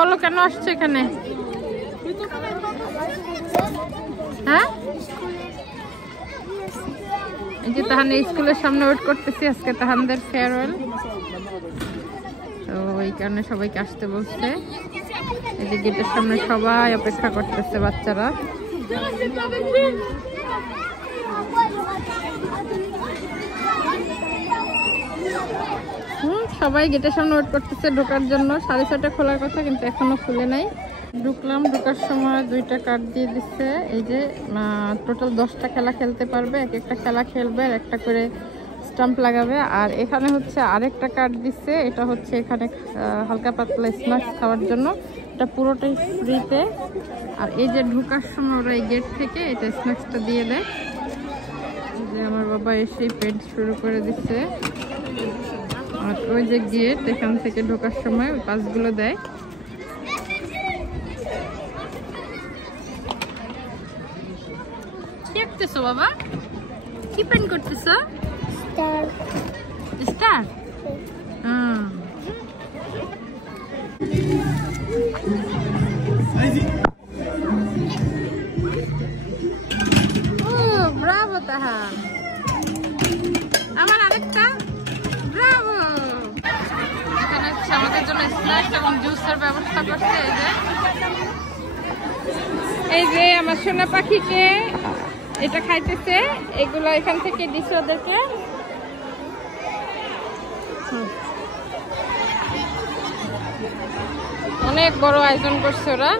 বলো কেন আসছো এখানে? হ্যাঁ, এই যে তাহান স্কুলের সামনে ওয়েট করতেছি, আজকে তাহানদের ফেয়ারওয়েল, তো এই কারণে সবাইকে আসতে বলছে। এই যে গেটের সামনে সবাই অপেক্ষা করতেছে বাচ্চারা। সবাই গেটের সামনে ওয়েট করতেছে ঢোকার জন্য। 6:30 খোলার কথা, কিন্তু এখনো খুলে নাই। ঢুকলাম, ঢোকার সময় 2টা কার্ড দিয়ে দিচ্ছে। এই যে টোটাল 10টা খেলা খেলতে পারবে, এক একটা খেলা খেলবে আর একটা করে স্টাম্প লাগাবে। আর এখানে হচ্ছে আরেকটা কার্ড দিচ্ছে, এটা হচ্ছে এখানে হালকা পাতলা স্ন্যাক্স খাওয়ার জন্য, এটা পুরোটাই ফ্রিতে। আর এই যে ঢোকার সময় ওরা এই গেট থেকে এটা স্ন্যাক্সটা দিয়ে দেয়। যে আমার বাবা এসে পেন্ট শুরু করে দিচ্ছে। আর ওই যে গেট, এখান থেকে ঢোকার সময় ওই পাসগুলো দেয়। দেখতেছো বাবা, কি পেন্ট করতেছো? স্টার। স্টার? ও ব্রাভো তাহান, আমার আরেকটা ব্রাভো। এখানে হচ্ছে আমাদের জন্য স্ন্যাক্স এবং জুসের ব্যবস্থা করছে। এই যে আমার সোনা পাখিকে এটা খাইতেছে, এগুলো এখান থেকে দিছে ওদেরকে। অনেক বড় আয়োজন করছে ওরা।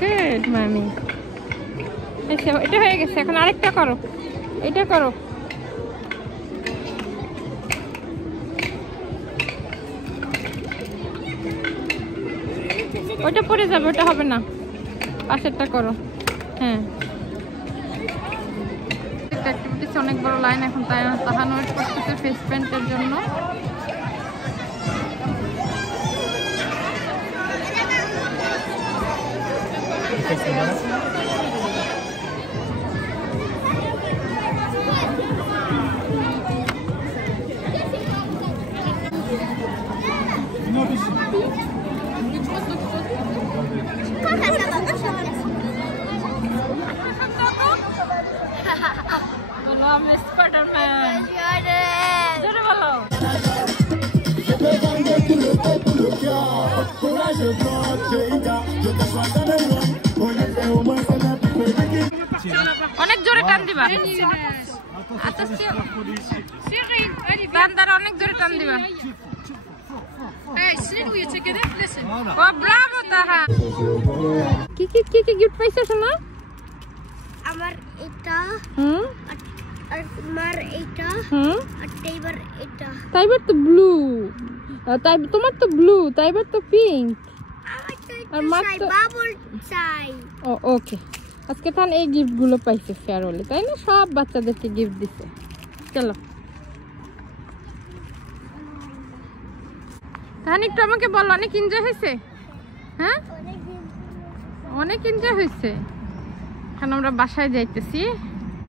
গুড মামি। এটা হয়ে গেছে, এখন আরেকটা করো, এটা করো। ওটা পড়ে যাবে, ওটা হবে না, পাশেরটা করো। হ্যাঁ, অ্যাক্টিভিটিস অনেক বড় লাইন এখন, তাই তাহান ওয়েট করতেছে ফেস পেন্টের জন্য। আমি স্পাইডারম্যান। জোরে বলো। অনেক জোরে টান দিবা। টান দ্বারা অনেক জোরে টান দিবা। ও ব্রাভো তাহা। কি কি কি কি গিফট পাইছো শোনা? আমার এটা, আর আমার এটা, আর টাইবার এটা। টাইবার তো ব্লু, তোমার তো ব্লু, টাইবার তো পিঙ্ক। আর মাত্র বাবল চাই। ও ওকে, আজকে তাহলে এই গিফট গুলো পাইছে ফেয়ারওয়েলে, তাই না? সব বাচ্চাদেরকে গিফট দিছে। চলো তাহলে একটু আমাকে বলো, অনেক এনজয় হয়েছে? হ্যাঁ, অনেক এনজয় হয়েছে। এখন আমরা বাসায় যাইতেছি।